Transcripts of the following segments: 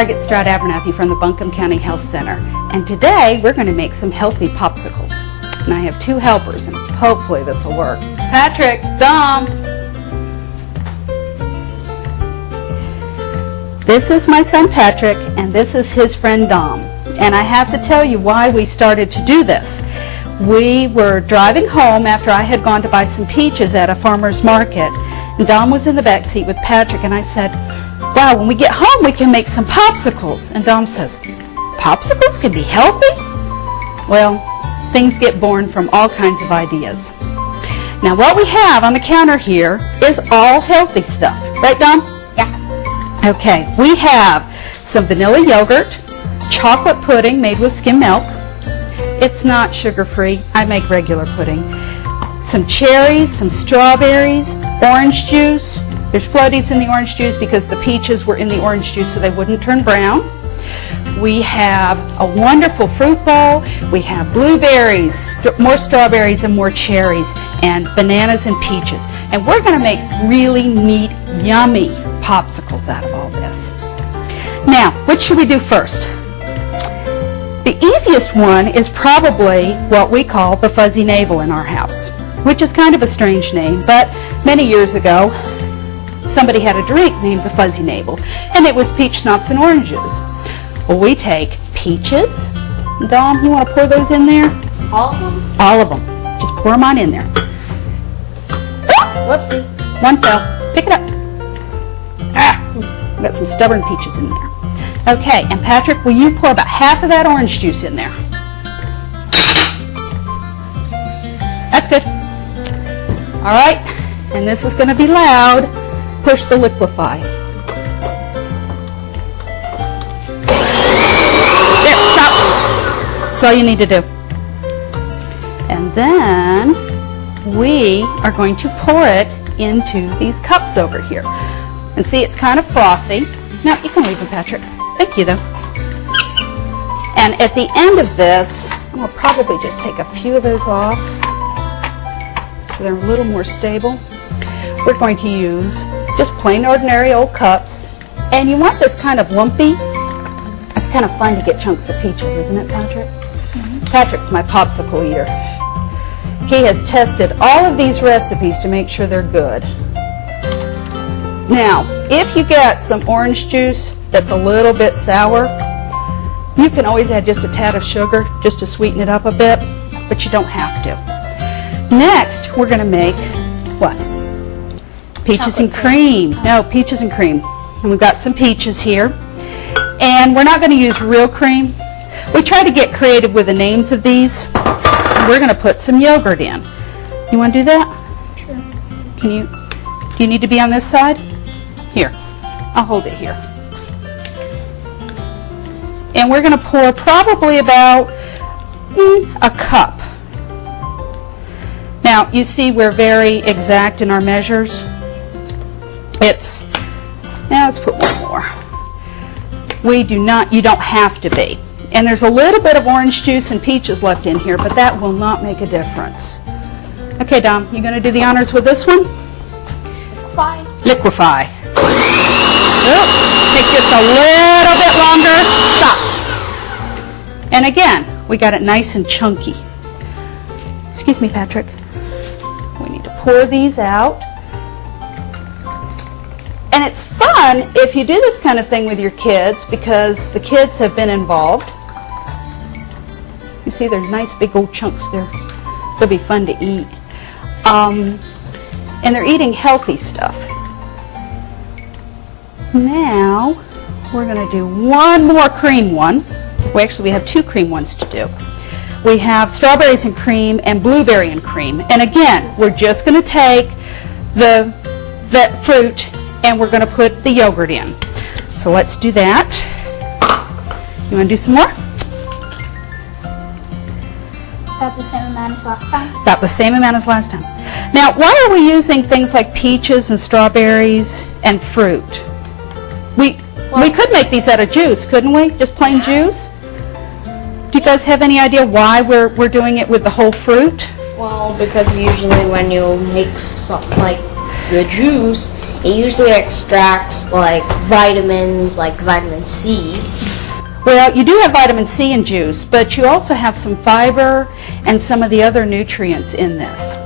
Margaret Abernathy from the Buncombe County Health Center, and today we're going to make some healthy popsicles. And I have 2 helpers, and hopefully this will work. Patrick, Dom. This is my son Patrick, and this is his friend Dom. And I have to tell you why we started to do this. We were driving home after I had gone to buy some peaches at a farmer's market, and Dom was in the back seat with Patrick, and I said, wow, when we get home we can make some popsicles. And Dom says, popsicles can be healthy? Well, things get born from all kinds of ideas. Now what we have on the counter here is all healthy stuff. Right, Dom? Yeah. Okay, we have some vanilla yogurt, chocolate pudding made with skim milk. It's not sugar-free. I make regular pudding. Some cherries, some strawberries, orange juice. There's floaties in the orange juice because the peaches were in the orange juice so they wouldn't turn brown. We have a wonderful fruit bowl. We have blueberries, more strawberries and more cherries, and bananas and peaches. And we're going to make really neat, yummy popsicles out of all this. Now, which should we do first? The easiest one is probably what we call the fuzzy navel in our house, which is kind of a strange name, but many years ago, somebody had a drink named the fuzzy navel, and it was peach schnapps and oranges. Well, we take peaches. Dom, you want to pour those in there? All of them? All of them. Just pour them on in there. Whoopsie. One fell. Pick it up. Got some stubborn peaches in there. Okay, and Patrick, will you pour about half of that orange juice in there? That's good. All right, and this is going to be loud. Push the liquefy. There, stop. That's all you need to do. And then we are going to pour it into these cups over here. And see, it's kind of frothy. No, you can leave them, Patrick. Thank you, though. And at the end of this, we'll probably just take a few of those off so they're a little more stable. We're going to use just plain ordinary old cups. And you want this kind of lumpy. It's kind of fun to get chunks of peaches, isn't it, Patrick? Mm-hmm. Patrick's my popsicle eater. He has tested all of these recipes to make sure they're good. Now, if you get some orange juice that's a little bit sour, you can always add just a tad of sugar just to sweeten it up a bit, but you don't have to. Next, we're going to make what? Peaches and cream. No, peaches and cream. And we've got some peaches here. And we're not going to use real cream. We try to get creative with the names of these. We're going to put some yogurt in. You want to do that? Sure. Do you need to be on this side? Here, I'll hold it here. And we're going to pour probably about a cup. Now, you see we're very exact in our measures. Now let's put one more. You don't have to be. And there's a little bit of orange juice and peaches left in here, but that will not make a difference. Okay, Dom, you going to do the honors with this one? Liquefy. Liquefy. Take just a little bit longer. Stop. And again, we got it nice and chunky. Excuse me, Patrick. We need to pour these out. And it's fun if you do this kind of thing with your kids because the kids have been involved. You see, there's nice big old chunks there. They'll be fun to eat. And they're eating healthy stuff. Now, we're going to do one more cream one. We have 2 cream ones to do. We have strawberries and cream and blueberry and cream. And again, we're just going to take that fruit and we're going to put the yogurt in. So let's do that. You want to do some more? About the same amount as last time? About the same amount as last time. Now, why are we using things like peaches and strawberries and fruit? We could make these out of juice, couldn't we? Just plain juice? Do you guys have any idea why we're doing it with the whole fruit? Well, because usually when you make like the juice, it usually extracts like vitamins, like vitamin C. Well, you do have vitamin C in juice, but you also have some fiber and some of the other nutrients in this.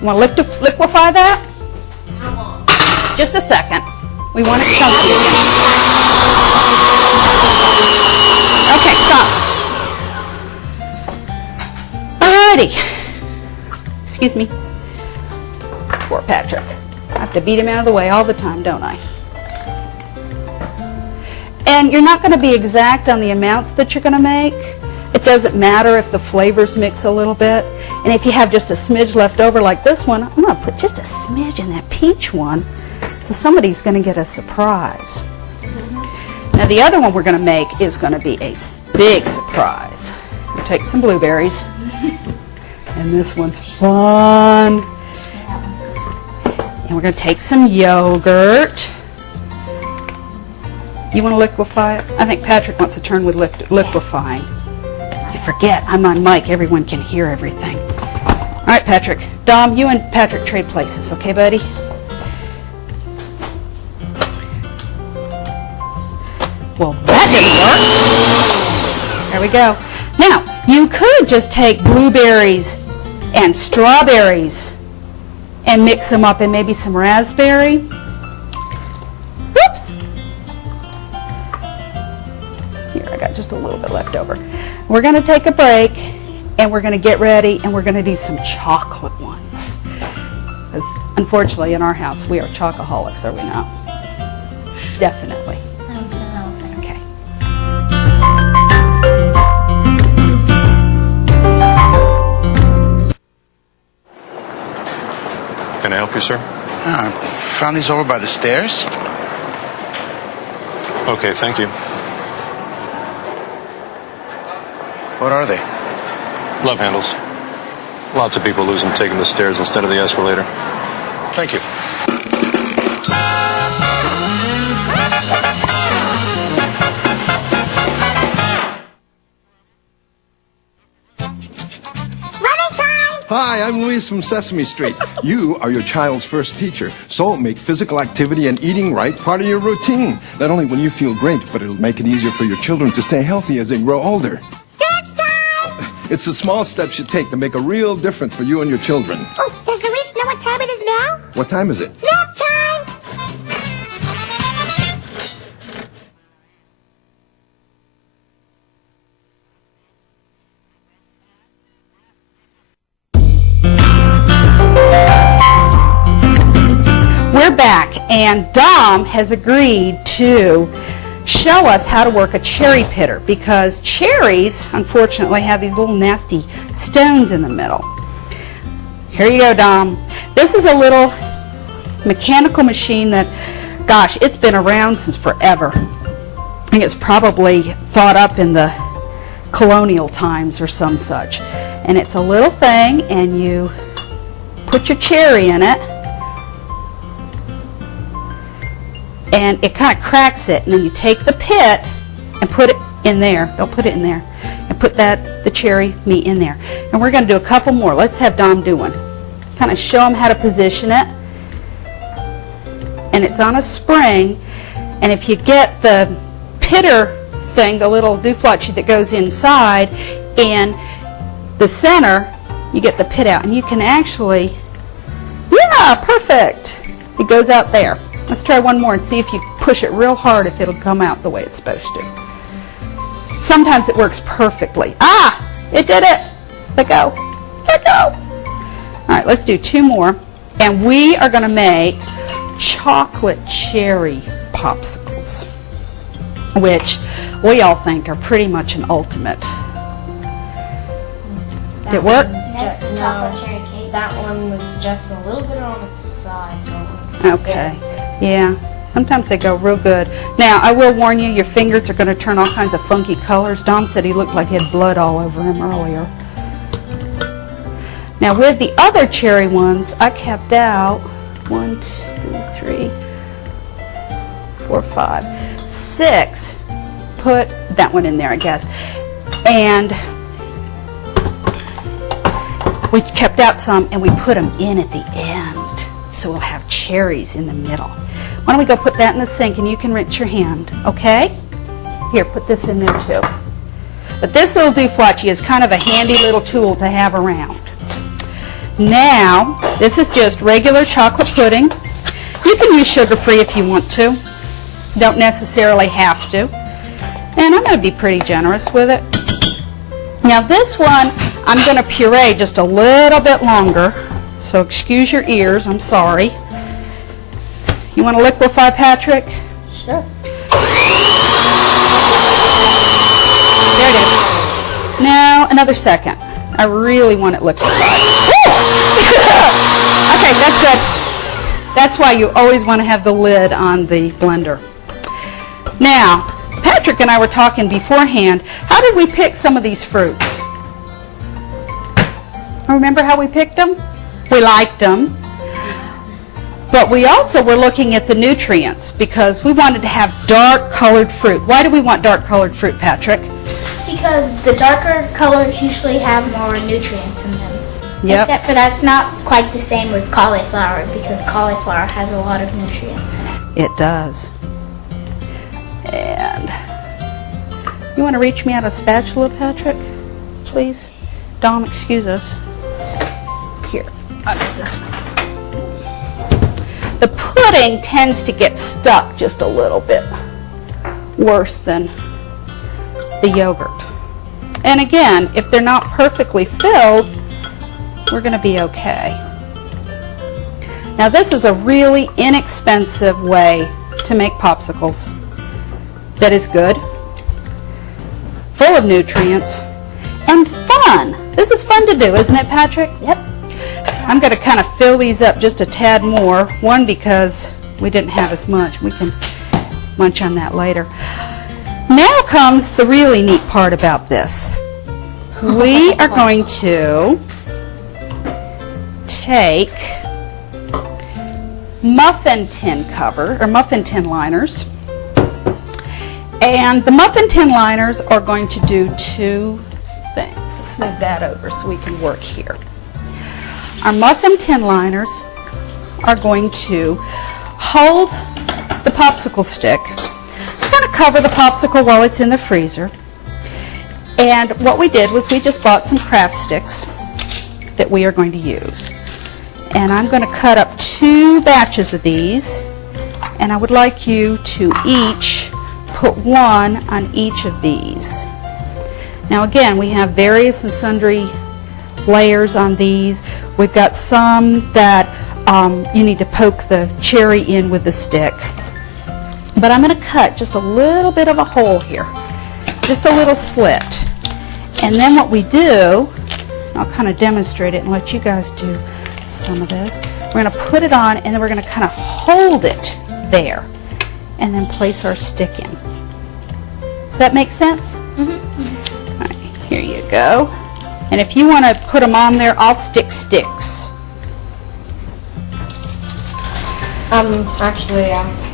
You want to liquefy that? How long? Just a second. We want it chunky again. Okay, stop. Alrighty. Excuse me. Poor Patrick. I have to beat him out of the way all the time, don't I? And you're not going to be exact on the amounts that you're going to make. It doesn't matter if the flavors mix a little bit. And if you have just a smidge left over like this one, I'm going to put just a smidge in that peach one, so somebody's going to get a surprise. Now the other one we're going to make is going to be a big surprise. We'll take some blueberries. And this one's fun. And we're going to take some yogurt. You want to liquefy it? I think Patrick wants to turn with liquefying. You forget, I'm on mic. Everyone can hear everything. All right, Patrick. Dom, you and Patrick trade places, okay, buddy? Well, that didn't work. There we go. Now, you could just take blueberries and strawberries and mix them up, and maybe some raspberry. Oops. Here, I got just a little bit left over. We're going to take a break, and we're going to get ready, and we're going to do some chocolate ones. Because unfortunately, in our house, we are chocoholics, are we not? Definitely. Okay. Can I help you, sir? Found these over by the stairs. Okay, thank you. What are they? Love handles. Lots of people lose them taking the stairs instead of the escalator. Thank you. Hi, I'm Luis from Sesame Street. You are your child's first teacher, so make physical activity and eating right part of your routine. Not only will you feel great, but it'll make it easier for your children to stay healthy as they grow older. Dance time! It's the small steps you take to make a real difference for you and your children. Oh, does Luis know what time it is now? What time is it? Nap time! We're back, and Dom has agreed to show us how to work a cherry pitter, because cherries, unfortunately, have these little nasty stones in the middle. Here you go, Dom. This is a little mechanical machine that, gosh, it's been around since forever. I think it's probably thought up in the colonial times or some such. And it's a little thing, and you put your cherry in it, and it kind of cracks it, and then you take the pit and put it in there. Don't put it in there. And put the cherry meat in there. And we're going to do a couple more. Let's have Dom do one. Kind of show him how to position it. And it's on a spring, and if you get the pitter thing, the little dooflotchy that goes inside, in the center, you get the pit out, and you can actually, yeah, perfect. It goes out there. Let's try one more and see if you push it real hard if it'll come out the way it's supposed to. Sometimes it works perfectly. Ah, it did it. Let go. Let go. All right, let's do two more. And we are going to make chocolate cherry popsicles, which we all think are pretty much an ultimate. Did it work? Next to chocolate cherry cake. That one was just a little bit on its side. Okay. Yeah. Sometimes they go real good. Now, I will warn you, your fingers are going to turn all kinds of funky colors. Dom said he looked like he had blood all over him earlier. Now, with the other cherry ones, I kept out 1, 2, 3, 4, 5, 6. Put that one in there, I guess. And we kept out some, and we put them in at the end. So we'll have cherries in the middle. Why don't we go put that in the sink and you can rinse your hand, okay? Here, put this in there too. But this little dooflachi is kind of a handy little tool to have around. Now, this is just regular chocolate pudding. You can use sugar-free if you want to. Don't necessarily have to. And I'm going to be pretty generous with it. Now this one, I'm going to puree just a little bit longer. So excuse your ears, I'm sorry. You want to liquefy, Patrick? Sure. There it is. Now, another second. I really want it liquefied. Okay, that's good. That's why you always want to have the lid on the blender. Now, Patrick and I were talking beforehand. How did we pick some of these fruits? Remember how we picked them? We liked them. But we also were looking at the nutrients because we wanted to have dark colored fruit. Why do we want dark colored fruit, Patrick? Because the darker colors usually have more nutrients in them. Yep. Except for that's not quite the same with cauliflower because cauliflower has a lot of nutrients in it. It does. And you want to reach me out a spatula, Patrick? Please? Dom, excuse us. Here, I'll do this one. The pudding tends to get stuck just a little bit worse than the yogurt. And again, if they're not perfectly filled, we're going to be okay. Now this is a really inexpensive way to make popsicles that is good, full of nutrients, and fun. This is fun to do, isn't it, Patrick? Yep. I'm going to kind of fill these up just a tad more. One, because we didn't have as much. We can munch on that later. Now comes the really neat part about this. We are going to take muffin tin cover, or muffin tin liners. And the muffin tin liners are going to do two things. Let's move that over so we can work here. Our muffin tin liners are going to hold the popsicle stick, kind of cover the popsicle while it's in the freezer. And what we did was we just bought some craft sticks that we are going to use. And I'm going to cut up 2 batches of these, and I would like you to each put 1 on each of these. Now again, we have various and sundry layers on these. We've got some that you need to poke the cherry in with the stick. But I'm going to cut just a little bit of a hole here, just a little slit. And then what we do, I'll kind of demonstrate it and let you guys do some of this. We're going to put it on and then we're going to kind of hold it there and then place our stick in. Does that make sense? Mm-hmm. All right, here you go. And if you want to put them on there, I'll stick sticks. Actually,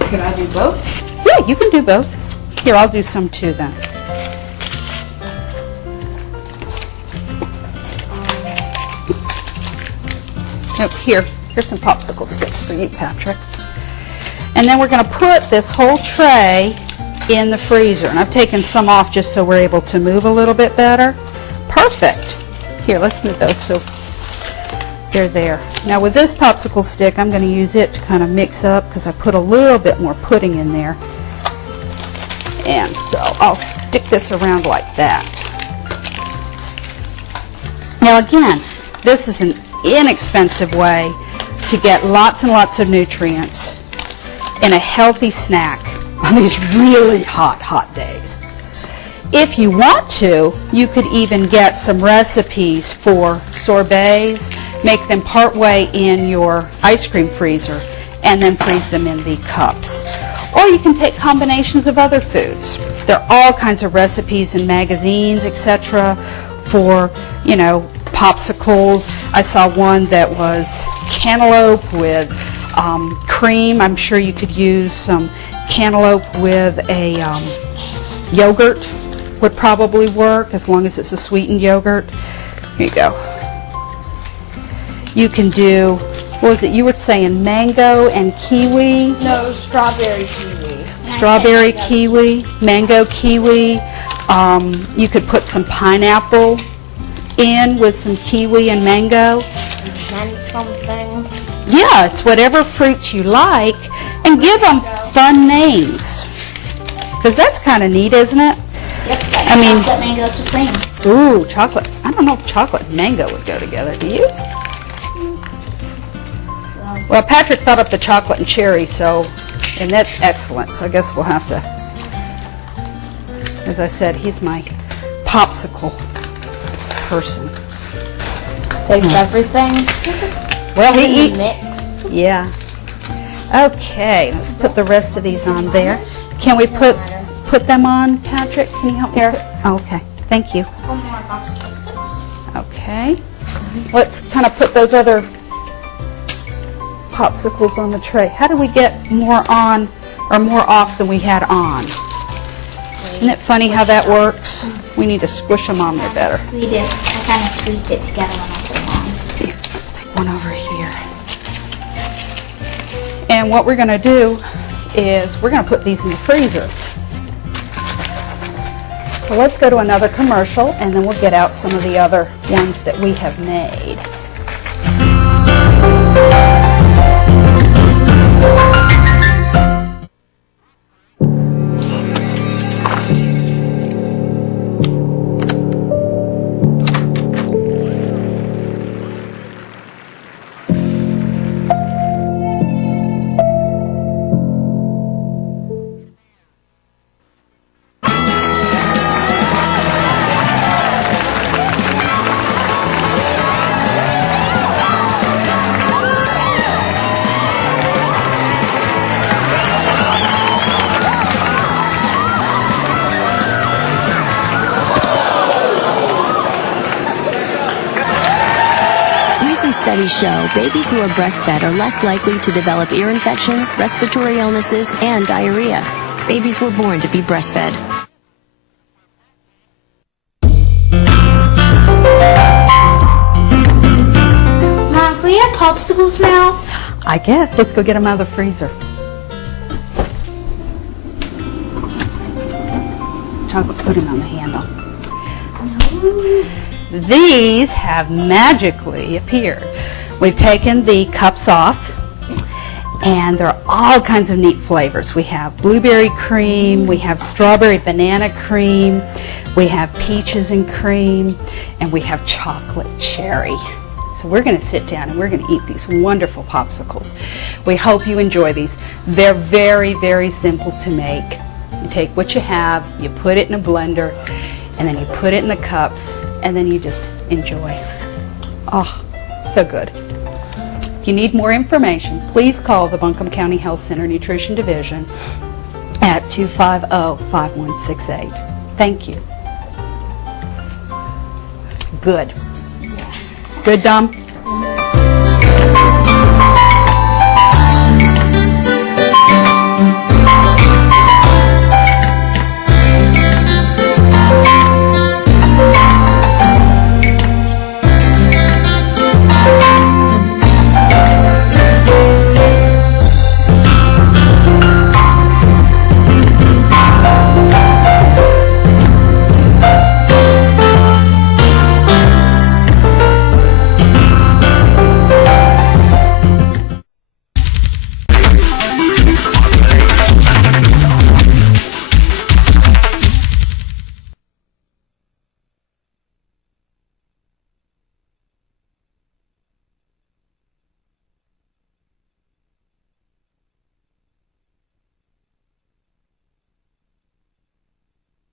could I do both? Yeah, you can do both. Here, I'll do some too then. Oh, here's some popsicle sticks for you, Patrick. And then we're going to put this whole tray in the freezer. And I've taken some off just so we're able to move a little bit better. Perfect. Here, let's move those so they're there. Now with this popsicle stick, I'm going to use it to kind of mix up because I put a little bit more pudding in there. And so I'll stick this around like that. Now again, this is an inexpensive way to get lots and lots of nutrients in a healthy snack on these really hot days. If you want to, you could even get some recipes for sorbets, make them partway in your ice cream freezer, and then freeze them in the cups. Or you can take combinations of other foods. There are all kinds of recipes in magazines, etc., for, you know, popsicles. I saw one that was cantaloupe with cream. I'm sure you could use some cantaloupe with a yogurt. Would probably work as long as it's a sweetened yogurt. Here you go. You can do what was it, you were saying mango and kiwi? No, strawberry kiwi. Strawberry kiwi, mango kiwi. You could put some pineapple in with some kiwi and mango. And something. Yeah, it's whatever fruits you like, and give them fun names. Because that's kind of neat, isn't it? Yep, I mean- chocolate mango supreme. Ooh, chocolate. I don't know if chocolate and mango would go together, do you? Well, Patrick thought up the chocolate and cherry, and that's excellent, so I guess we'll have to, as I said, he's my popsicle person. Takes everything. Well, he in eats. the mix. Yeah. Okay, let's put the rest of these on there. Can we put them on, Patrick? Can you help me? Oh, okay, thank you. One more popsicle sticks. Okay. Let's kind of put those other popsicles on the tray. How do we get more on or more off than we had on? Isn't it funny how that works? We need to squish them on there better. I kind of squeezed it together when I put them on. Here, let's take one over here. And what we're going to do is we're going to put these in the freezer. So let's go to another commercial, and then we'll get out some of the other ones that we have made. Recent studies show babies who are breastfed are less likely to develop ear infections, respiratory illnesses, and diarrhea. Babies were born to be breastfed. Mom, can we have popsicles now? I guess. Let's go get them out of the freezer. Chocolate pudding on the handle. These have magically appeared. We've taken the cups off, and there are all kinds of neat flavors. We have blueberry cream, we have strawberry banana cream, we have peaches and cream, and we have chocolate cherry. So we're going to sit down and we're going to eat these wonderful popsicles. We hope you enjoy these. They're very, very simple to make. You take what you have, you put it in a blender, and then you put it in the cups, and then you just enjoy. Oh, so good. If you need more information, please call the Buncombe County Health Center Nutrition Division at 250-5168. Thank you. Good. Good, Dom?